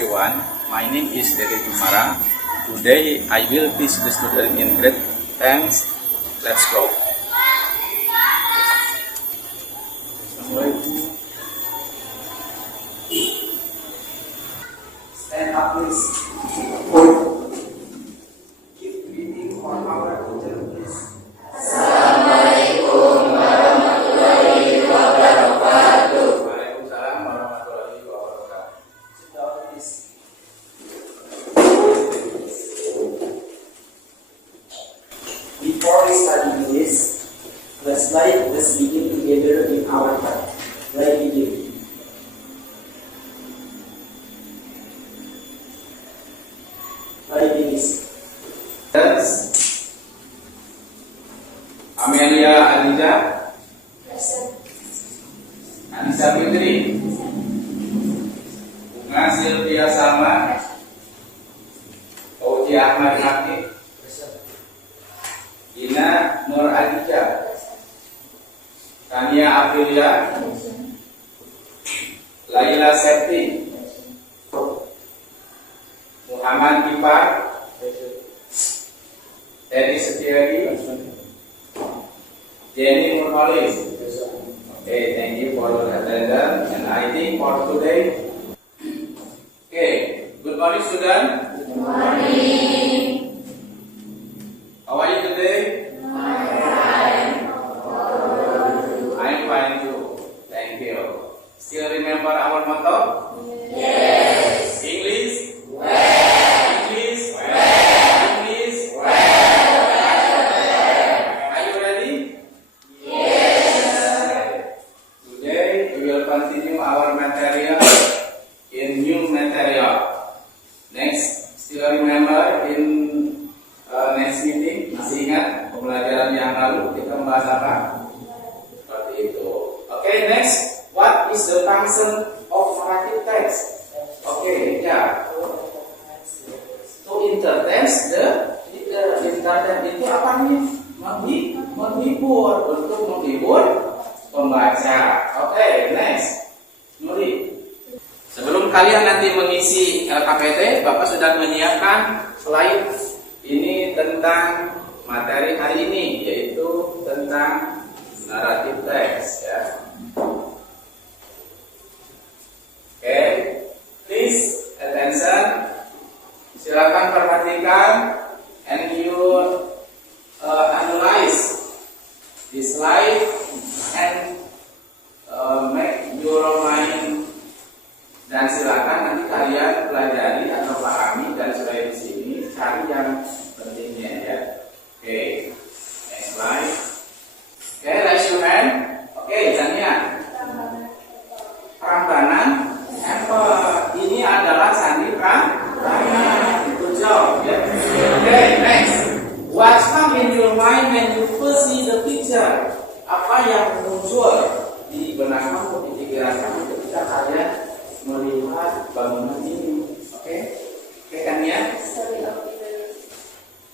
everyone, my name is Dery Gumara. Today I will teach the student in grade 10. Let's go. Stand up please. Give greeting for our teacher please. Assalamualaikum warahmatullahi wabarakatuh. Waalaikumsalam warahmatullahi wabarakatuh. Sit down please. Before we start English, let's begin together in our part. Let's begin. Let's begin. Yes. Amelia Adija, Anissa Fitri, Bunga Sylvia Salma, Oji Ahmad Rakib, Gina Nur Adija, Tania Aprilia, Laila Septi, Muhammad Kipar, Teddy Setiadi, Jenny Nurholis. Okay, thank you for your attendance. And I think for today. Okay, good morning, student. Good morning. How are you today? I'm fine too. Thank you. Still remember our motto? Yes. English? Well. English? English? Are you ready? Today we will continue our material in new material. Next, still remember in next meeting, masih ingat pembelajaran yang lalu kita membahas apa? Seperti itu. Okay, next, what is the function of narrative text? Okay, ya. To entertain itu apa nih? Menghibur, untuk menghibur pembaca. Okay, next. Nuri. Sebelum kalian nanti mengisi KPT, Bapak sudah menyiapkan slide ini tentang materi hari ini, yaitu tentang narrative text. Ya. Okay, please attention. Silakan perhatikan and you analyze this slide and make your mind. Dan silakan nanti kalian pelajari atau pahami dan supaya di sini cari yang pentingnya ya. Oke, next slide. Oke, raise your hand. Oke, Tania. Prambanan. Ini adalah sandi prambanan. Good job. Ya. Oke, next. What comes in your mind when you first see the picture? Apa yang muncul di benak kamu, di pikiran kamu ketika kalian melihat bangunan ini? Oke, oke kan ya?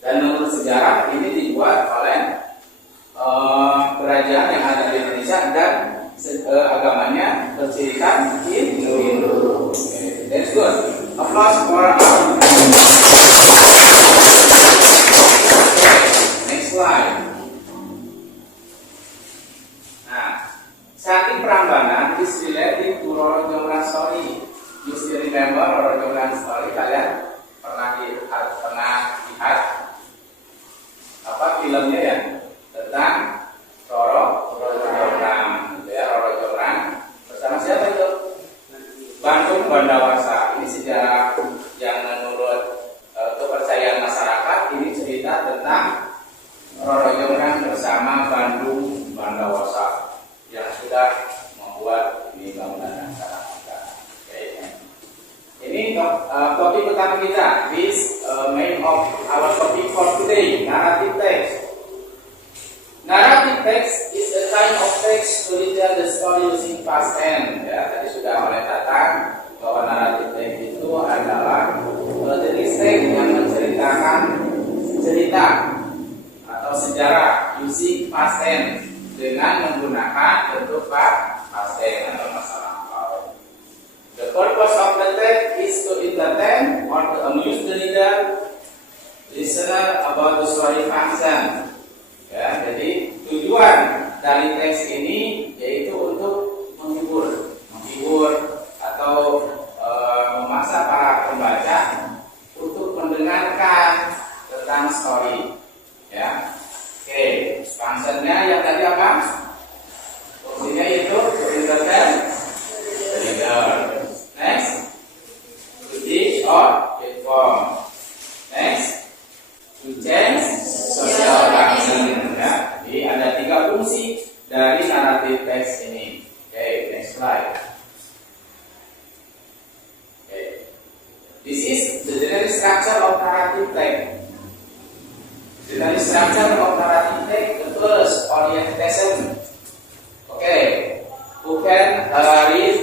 Dan menurut sejarah ini dibuat oleh kerajaan yang ada di Indonesia dan agamanya bercirikan Hindu. Okay, that's good. Applause for next slide. Nah, Sati Prambanan is related to Roro Jonggrang story. You still remember Roro Jonggrang story? Kalian pernah lihat apa filmnya ya tentang Roro Jonggrang, gitu ya. Roro Jonggrang bersama siapa itu? Bandung Bandawasa. Ini sejarah yang menurut kepercayaan masyarakat. Ini cerita tentang Roro Jonggrang bersama Bandung Bandawasa yang sudah membuat ini bangunan yang sangat megah. Ini topik utama kita. This main of our topic for today, narrative text. Narrative text is a kind of text to retell the story using past tense. Ya, tadi sudah mulai datang bahwa narrative text itu adalah jenis teks yang menceritakan cerita atau sejarah using past tense dengan menggunakan bentuk past tense atau masa lampau. The purpose of the text is to entertain or to amuse the reader, listener about the story function. Ya, jadi tujuan dari teks ini yaitu untuk menghibur atau memaksa para pembaca untuk mendengarkan tentang story. Ya, oke, functionnya yang tadi apa? Fungsinya itu to entertain the reader. Next, to teach or inform. Next, to change social function. Ya, jadi ada 3 fungsi dari naratif teks ini. Oke, next slide. Oke, this is the general structure of narrative text. General structure of narrative text, the first orientation. Okay, who can read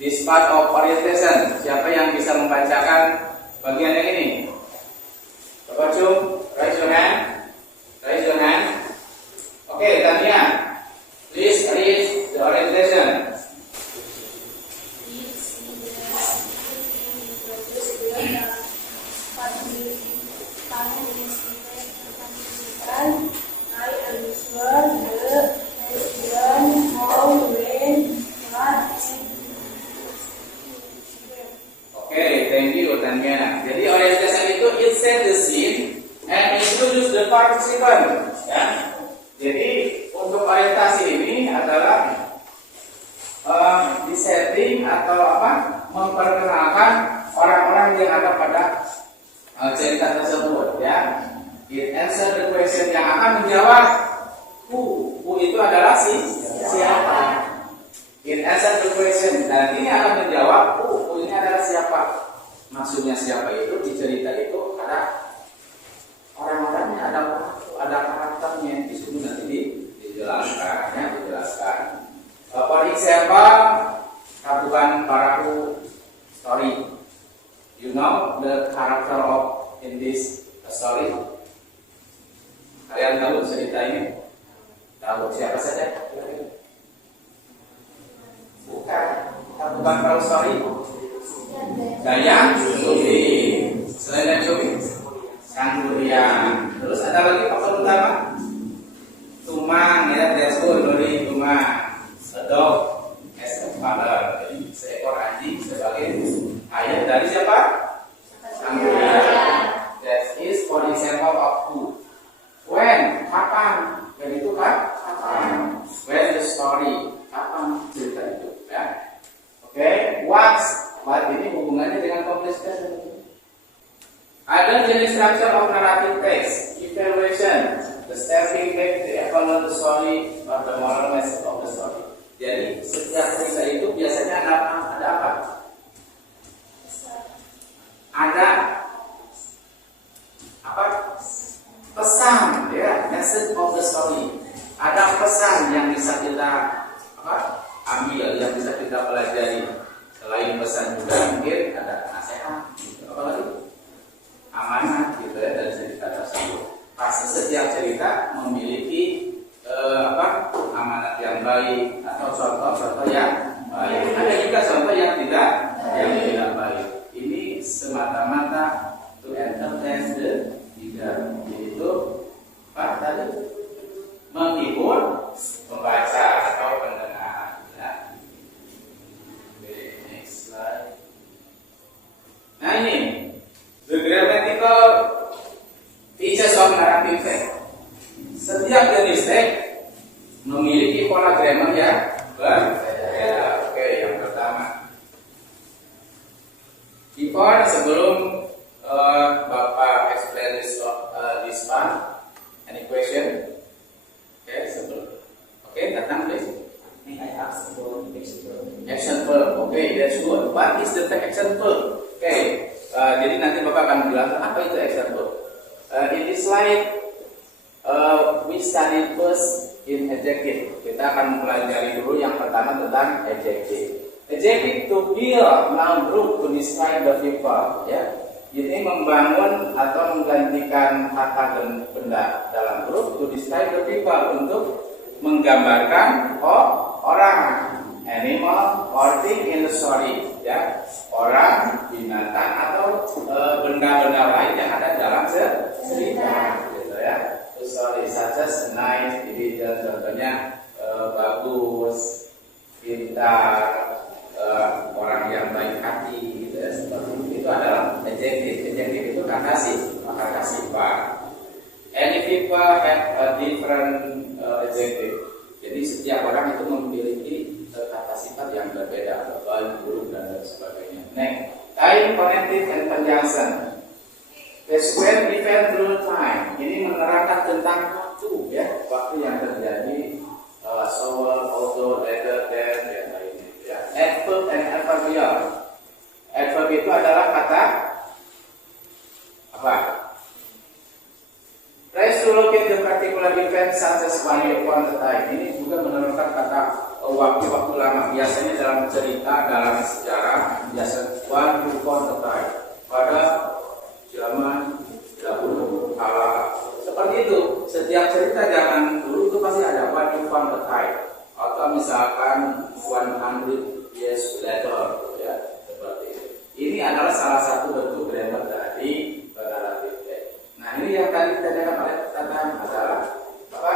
this part of orientation? Siapa yang bisa membacakan bagian yang ini? Bapak Cum, raise your hand. Raise your hand. Okay, Tania, please read the orientation. Okay, thank you, Tania. Jadi orientation itu it set the scene and introduce the participant. Ya. Jadi untuk orientasi ini adalah di setting atau apa? Memperkenalkan orang-orang yang ada pada cerita tersebut. Ya. It answer the question, yang akan menjawab who itu adalah siapa. It answer the question, dan ini akan menjawab who ini adalah siapa. Maksudnya siapa itu di cerita itu ada orang-orangnya, ada karakternya. Di sini nanti dijelaskan, ya, dijelaskan. For example, Kabupaten Parahu story. You know the character of in this story. Kalian tahu cerita ini? Tahu siapa saja? Bukan. Kabupaten Parahu story. Dayang Sumbi. Selain dari Sumbi, Kang Durian. Terus ada lagi faktor utama? Tumang, ya, that's good. Dari Tumang. A dog as a father. Jadi seekor anjing sebagai ayah dari siapa? Kang Durian. That is for example of who. When, kapan? When itu kan? Kapan? When the story. Kapan cerita itu? Ya. Oke, what's ini hubungannya dengan comprehension. Ada jenis structure of narrative text, evaluation, the stepping back, the economic of the story, or the moral message of the story. Jadi setiap cerita itu biasanya ada apa? Ada apa? Pesan, ya, message of the story. Ada pesan yang bisa kita ambil, yang bisa kita pelajari. Selain pesan juga mungkin ada nasihat, gitu. Apalagi amanat, gitu ya, dari cerita tersebut. Pasti setiap cerita memiliki amanat yang baik atau contoh-contoh yang baik. Ada juga contoh yang tidak baik. Ini semata-mata to entertain the reader, yaitu tadi menghibur pembaca atau pendengar. Ya. Next slide. Nah ini the grammatical features of narrative text. Setiap jenis teks memiliki pola grammar yang berbeda. Oke, yang pertama. Sebelum Bapak explain this part, any question? Oke, sebelum. Oke, datang please. May I ask for action verb? Action verb. Oke, that's good. What is the action verb? Oke, jadi nanti Bapak akan bilang apa itu action verb. In this slide, we study first in adjective. Kita akan mempelajari dulu yang pertama tentang adjective. Adjective to build noun group to describe the people. Ya, ini membangun atau menggantikan kata dan benda dalam grup to describe the people, untuk menggambarkan orang. animal or thing in the story, ya, orang, binatang atau benda-benda lain yang ada dalam cerita, gitu ya. The story such as nice, diligent, contohnya bagus, pintar, orang yang baik hati, gitu ya. Seperti itu adalah adjective. Adjective itu kata sifat. Any people have a different adjective. Jadi setiap orang itu memiliki kata sifat yang berbeda, baik, buruk, dan lain sebagainya. Next, time, connective, and conjunction. Describe event through time. Ini menerangkan tentang waktu, ya, waktu yang terjadi. So, although, later, then, dan lainnya. Ya. Adverb and adverbial. Adverb itu adalah kata apa? Tries to locate the particular event such as one upon a time. Ini juga menerangkan kata waktu-waktu lama. Biasanya dalam cerita, dalam sejarah, biasa one upon a time. Pada zaman dahulu kala. Seperti itu. Setiap cerita zaman dulu itu pasti ada one upon a time. Atau misalkan 100 years later, ya, seperti itu. Ini adalah salah satu bentuk grammar dari relative. Nah, ini yang tadi ditanyakan oleh kata adalah apa?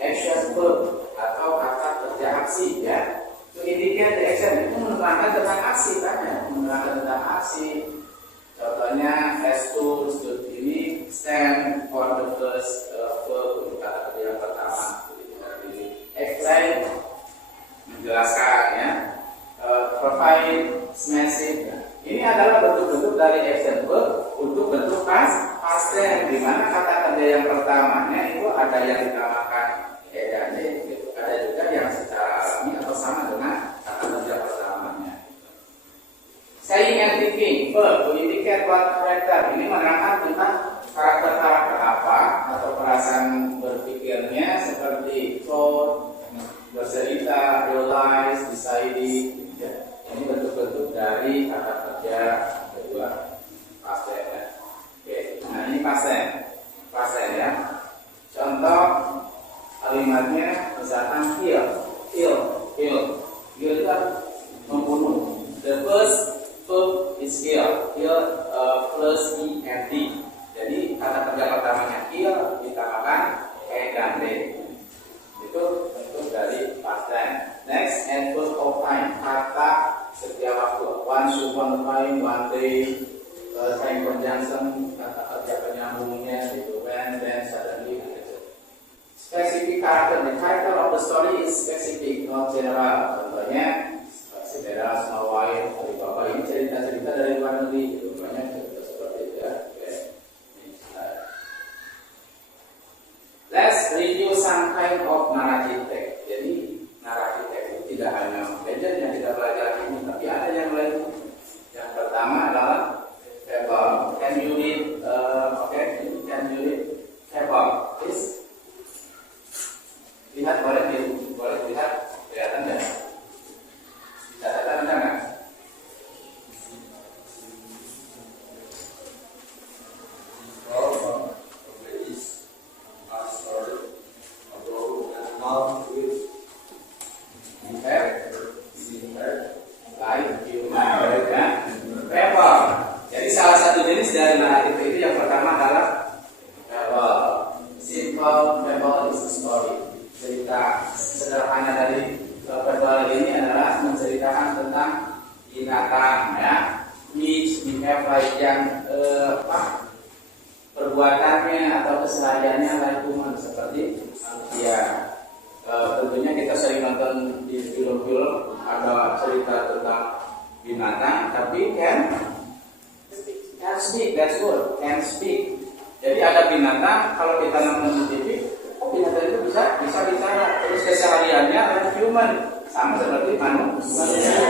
Action verb atau kata kerja aksi, ya. To indicate the action itu menerangkan tentang aksi, kan, ya, menerangkan tentang aksi. Contohnya S2 ini stand for the first verb untuk kata kerja yang pertama. Explain menjelaskan, ya. Provide message. Ini adalah bentuk-bentuk dari action verb untuk bentuk past tense, di mana kata kerja yang pertamanya itu ada yang dinamakan edanya, gitu. Ada juga yang secara alami atau sama dengan kata kerja pertamanya. Saying and thinking, verb to indicate what character. Ini menerangkan tentang karakter-karakter apa atau perasaan berpikirnya, seperti thought, bercerita, realize, deciding. Ya. Ini bentuk-bentuk dari kata kerja kedua, past tense. Oke, nah ini past tense, ya. Contoh kalimatnya misalkan kill itu membunuh. The first verb is kill plus ed. Jadi kata kerja pertamanya kill ditambahkan e dan d. Itu bentuk dari past tense. Next, adverb of time, kata setiap waktu. Once upon a time, one day. Time conjunction, kata kerja penyambungnya, gitu. When, then, suddenly, gitu. Specific character. The title of the story is specific, not general. Contohnya Cinderella, Snow White, Alibaba. Ini cerita-cerita dari luar negeri, gitu. Banyak cerita seperti itu, ya. Okay. Let's review some kind of narrative text. Jadi narrative text itu tidak hanya legend yang kita pelajari ini, tapi ada yang lain. Yang pertama adalah fable. Can you read? Can you read fable? Please. Lihat, boleh lihat, kelihatan nggak? Catatan ada nggak? Jadi salah satu jenis dari naratif itu yang pertama adalah fable. Simple fable is a story. Cerita sederhana dari fable ini adalah menceritakan tentang binatang, ya, which behave yang perbuatannya atau kesehariannya like human, seperti manusia. Tentunya kita sering nonton di film-film ada cerita tentang binatang, tapi can speak, that's good, can speak. Jadi ada binatang, kalau kita nonton di TV, binatang itu bisa bicara. Terus kesehariannya like human, sama seperti manusia.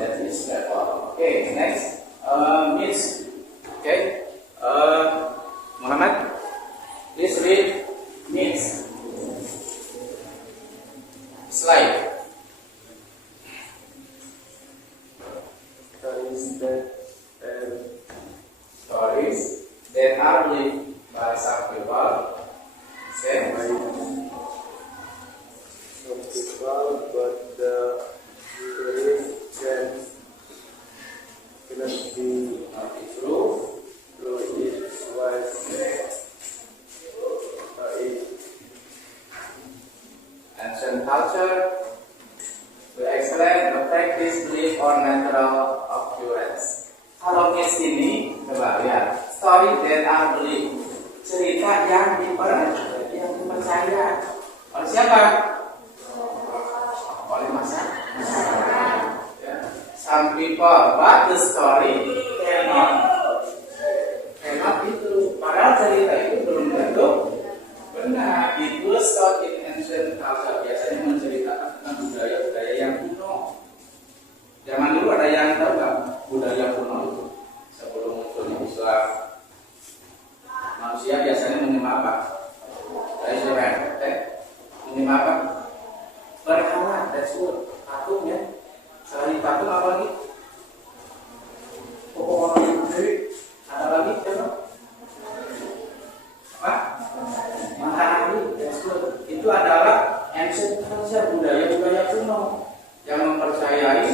That is level. Okay, next, Miss. Okay, Muhammad, please read Miss. Slide. Stories that are lived by some people. Say. But the culture to explain the practice belief or natural occurrence. Kalau case ini, coba lihat story that are believed, cerita yang dipercaya oleh siapa? Oleh masyarakat. Ya. Some people, but the story cannot itu. Padahal cerita itu belum tentu benar. It was taught in ancient culture. Biasanya menceritakan tentang budaya-budaya yang kuno. Zaman dulu ada yang tahu nggak budaya kuno itu? Sebelum munculnya Islam, manusia biasanya menyembah apa? Dari sore, menyembah apa? Berhala, that's good. Patung ya. Selain patung apa lagi? Pokok yang gede. Ada lagi coba? Apa? Matahari, that's good. Itu adalah ancient culture, budaya-budaya kuno yang mempercayai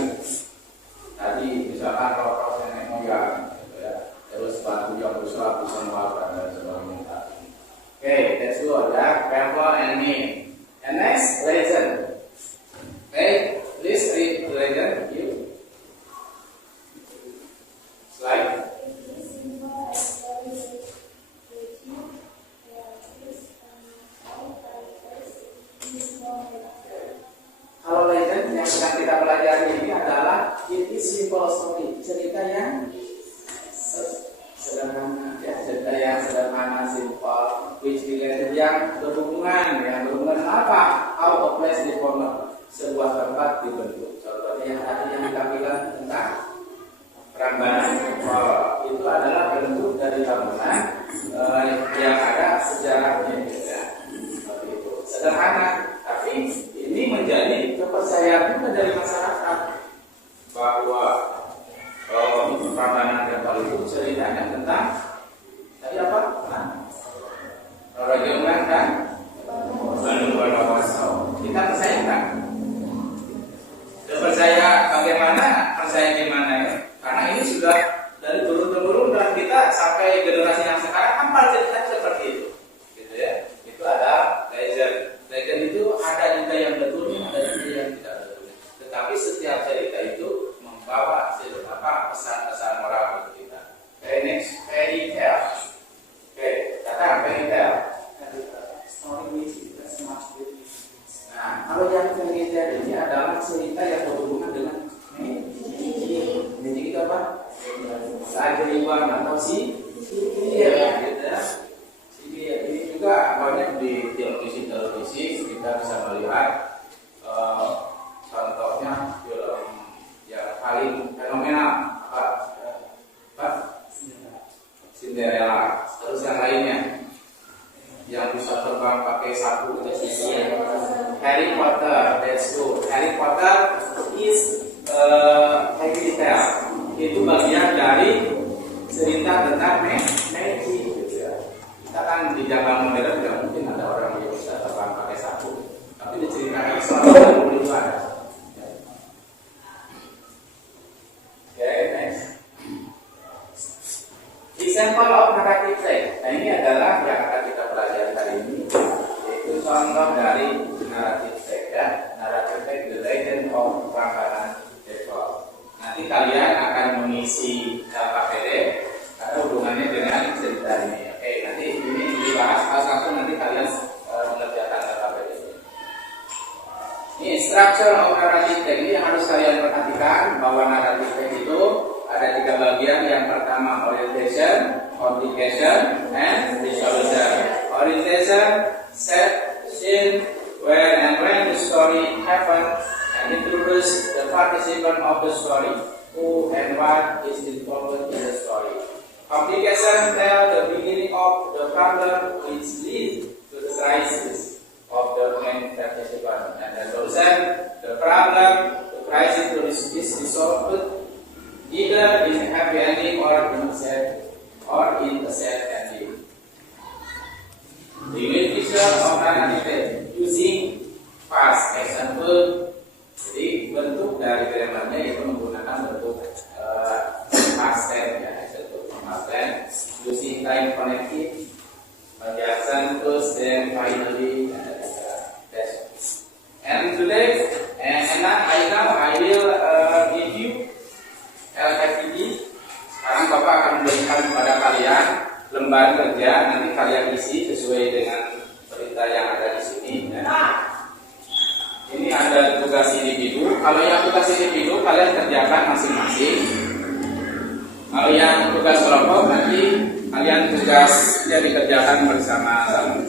tadi misalkan roh-roh nenek moyang, gitu ya. Terus batu yang besar bisa mengeluarkan dan sebagainya. Okay, that's good ya. People and name. And next, legend. Okay, please read the legend. You. Slide. Kalau legend yang sedang kita pelajari ini adalah it is simple story, cerita yang sederhana, ya, cerita yang sederhana, simple, which related yang berhubungan dengan apa? How a place is formed, sebuah tempat dibentuk. Contohnya yang tadi yang kita bilang tentang Prambanan, itu adalah bentuk dari bangunan yang ada sejarahnya, ya. Seperti itu, sederhana, tapi ini menjadi kepercayaan juga dari masyarakat bahwa Prambanan Tempel itu ceritanya tentang tadi apa? Roro Jomblang dan Bandung Bondowoso. Kita percaya kan? Percaya bagaimana? Percaya gimana ya? Karena ini sudah dari turun-temurun dan kita sampai generasi yang sekarang kan cerita seperti itu, gitu ya. Itu ada legend. Legend itu ada juga yang betul, ada juga yang tidak betul. Tetapi setiap cerita itu membawa pesan-pesan moral untuk kita. Okay, next, fairy tale. Okay, kata fairy tale. Story which is much with. Nah, kalau yang fairy tale ini adalah cerita yang berhubungan dengan magic itu apa? Keajaiban atau sihir, gitu ya. Sihir ini juga banyak di televisi kita bisa melihat contohnya film yang paling fenomenal apa? Cinderella. Terus yang lainnya yang bisa terbang pakai sapu itu Harry Potter. That's good. Harry Potter is fairy tale. Itu bagian dari cerita tentang magic, gitu ya. Kita kan di zaman modern tidak mungkin ada orang yang bisa terbang pakai sapu, tapi diceritakan selama itu ada. Okay, next. Example of narrative text. Nah, ini adalah yang akan kita pelajari hari ini, yaitu contoh dari narrative text ya. Narrative text, the legend of Prambanan Tempel. Nanti kalian akan mengisi KPD, ada hubungannya dengan cerita ini. Oke, nanti ini dibahas satu nanti kalian mengerjakan KPD. Ini structure of narrative text ini yang harus kalian perhatikan bahwa narrative text itu ada 3 bagian. Yang pertama orientation, complication, and resolution. Orientation set scene where and when the story happens and introduce the participant of the story, who and what is involved in the story. Complication tell the beginning of the problem which leads to the crisis of the main participant. And resolution, the problem, the crisis is resolved either in a happy ending or in a sad ending. The unification of narrative using past example. Jadi bentuk dari grammarnya itu menggunakan bentuk past tense ya, bentuk past tense using time connective, conjunction, plus, then finally, and sesi sesuai dengan perintah yang ada di sini. Ya. Ini ada tugas individu. Kalau yang tugas individu kalian kerjakan masing-masing. Kalau yang tugas kelompok nanti kalian tugasnya dikerjakan bersama-sama.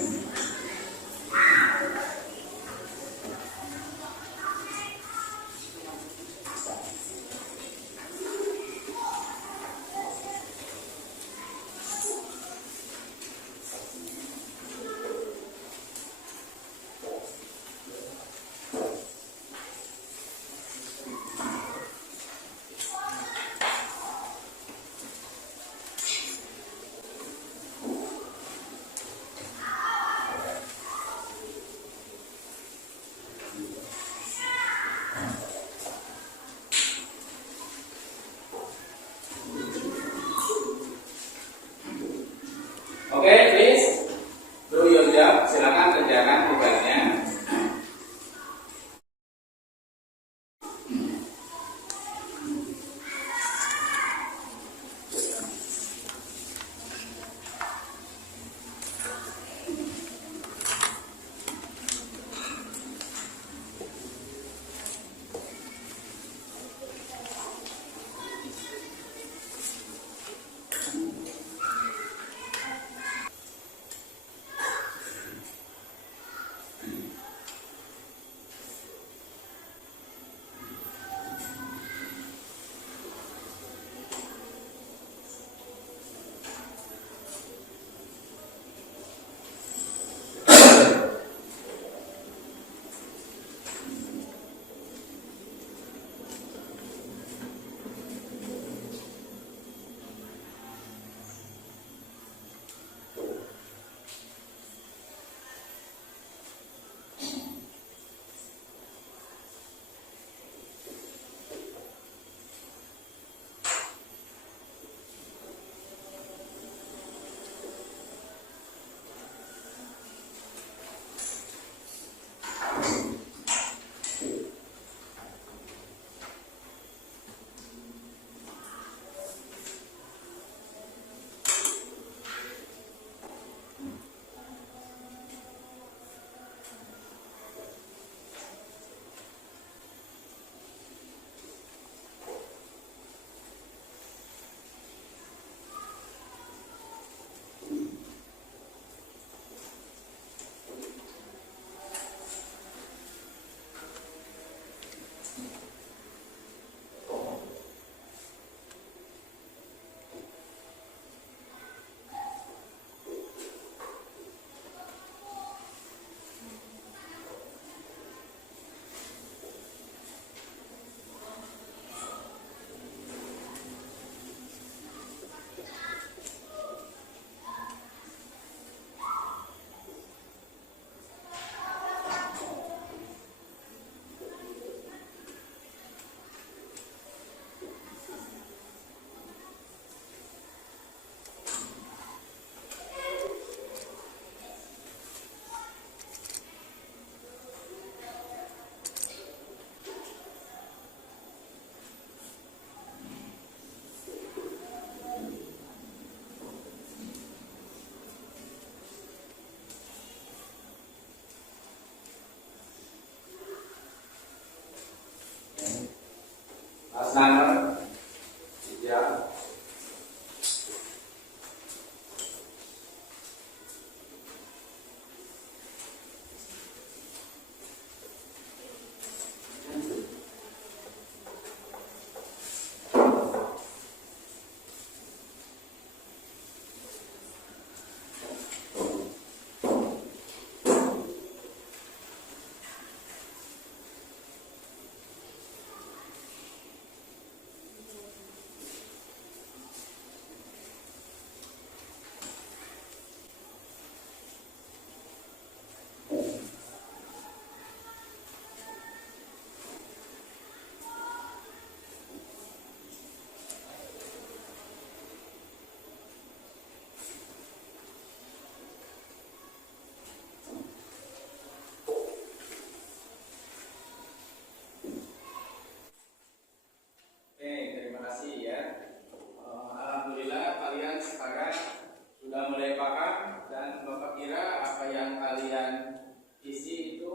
kira apa yang kalian isi itu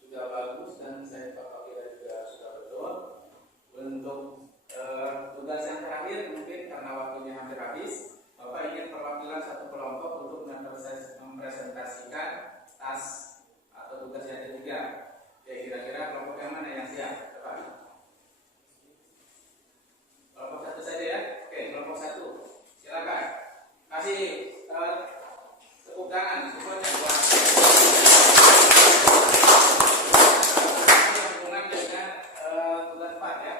sudah bagus dan Bapak kira juga sudah betul. Untuk tugas yang terakhir mungkin karena waktunya hampir habis, Bapak ingin perwakilan satu kelompok untuk mempresentasikan tas atau tugas yang ketiga. Oke, kira-kira kelompok yang mana yang siap? Coba. Kelompok satu saja ya. Oke, kelompok satu. Silakan. Kasih tepuk tangan semuanya buat hubungan dengan tugas 4 ya.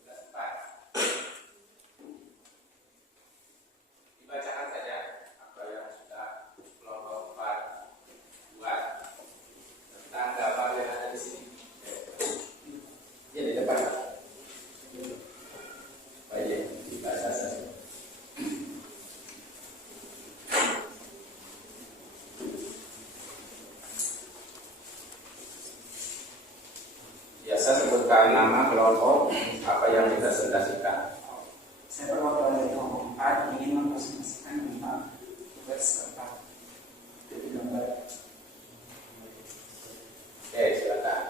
Tugas 4. Dibacakan saja apa yang sudah kelompok 4 buat tentang gambar yang ada di sini. Ya di depan. Baik, dibaca saja. Biasa sebutkan nama kelompok apa yang dipresentasikan. Saya perwakilan dari kelompok 4 ingin mempresentasikan tentang tugas keempat. Jadi gambar. Oke, silakan.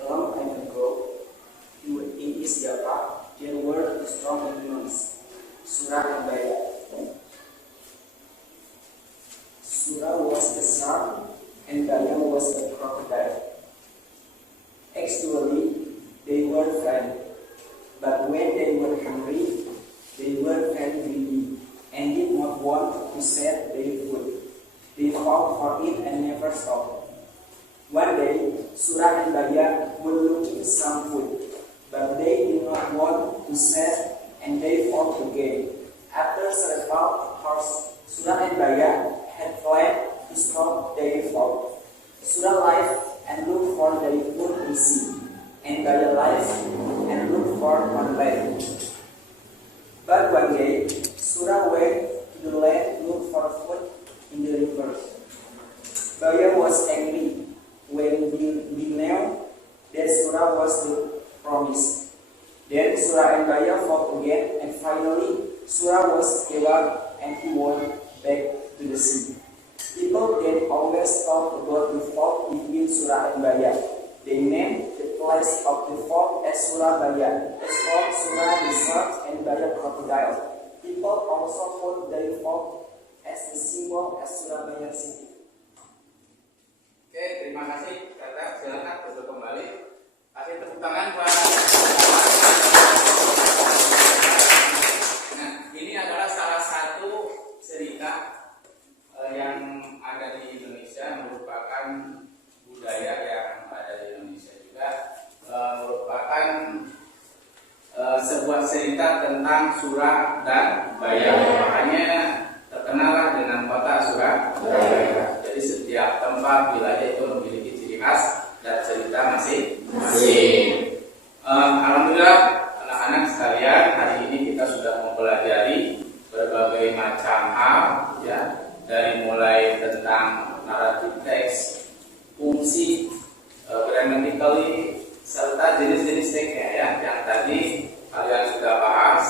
A long time ago, in East Java, there were two strong animals, Sura and Baya. Sura was the shark and Baya was the crocodile. Actually, they were friends, but when they were hungry, they were very greedy and did not want to share their food. They fought for it and never stopped. One day, Sura and Baya were looking for some food, but they did not want to share and they fought again. After several hours, Sura and Baya had planned to stop their fight. Sura left and looked for their food in sea, and Baya left and looked for on land. But one day, Sura went to the land to look for food in the river. Baya was angry when he knew that Sura was the promise. Then Sura and Baya fought again, and finally Sura was gave up and he went back to the sea. People can always talk about the fault between Sura and Baya. They named the place of the fault as Surabaya. It's called Sura the shark and Baya crocodile. People also put their fault as the symbol as Surabaya city. Oke, terima kasih. Kata silakan duduk kembali. Kasih tepuk tangan buat. Nah, ini adalah salah satu cerita yang ada di Indonesia, merupakan budaya yang ada di Indonesia juga, merupakan sebuah cerita tentang Sura dan Baya. Makanya terkenallah dengan kota Surabaya. Jadi setiap tempat wilayah itu memiliki ciri khas dan cerita masing-masing. Alhamdulillah anak-anak sekalian, hari ini kita sudah mempelajari berbagai macam hal ya, dari mulai tentang naratif teks, fungsi, grammatically, serta jenis-jenis teksnya ya, yang tadi kalian sudah bahas,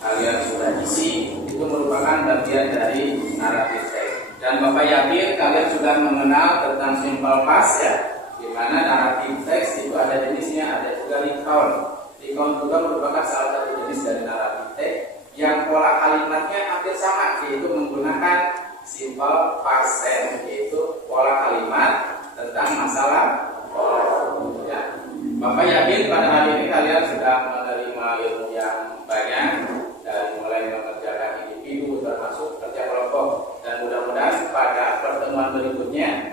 kalian sudah isi, itu merupakan bagian dari naratif teks. Dan Bapak yakin kalian sudah mengenal tentang simple past ya, di mana naratif teks itu ada jenisnya, ada juga recount. Recount juga merupakan salah satu jenis dari naratif teks yang pola kalimatnya hampir sama, yaitu menggunakan simple past tense, yaitu pola kalimat tentang masalah ya. Bapak yakin pada hari ini kalian sudah menerima ilmu yang banyak, dari mulai mengerjakan individu termasuk kerja kelompok, dan mudah-mudahan pada pertemuan berikutnya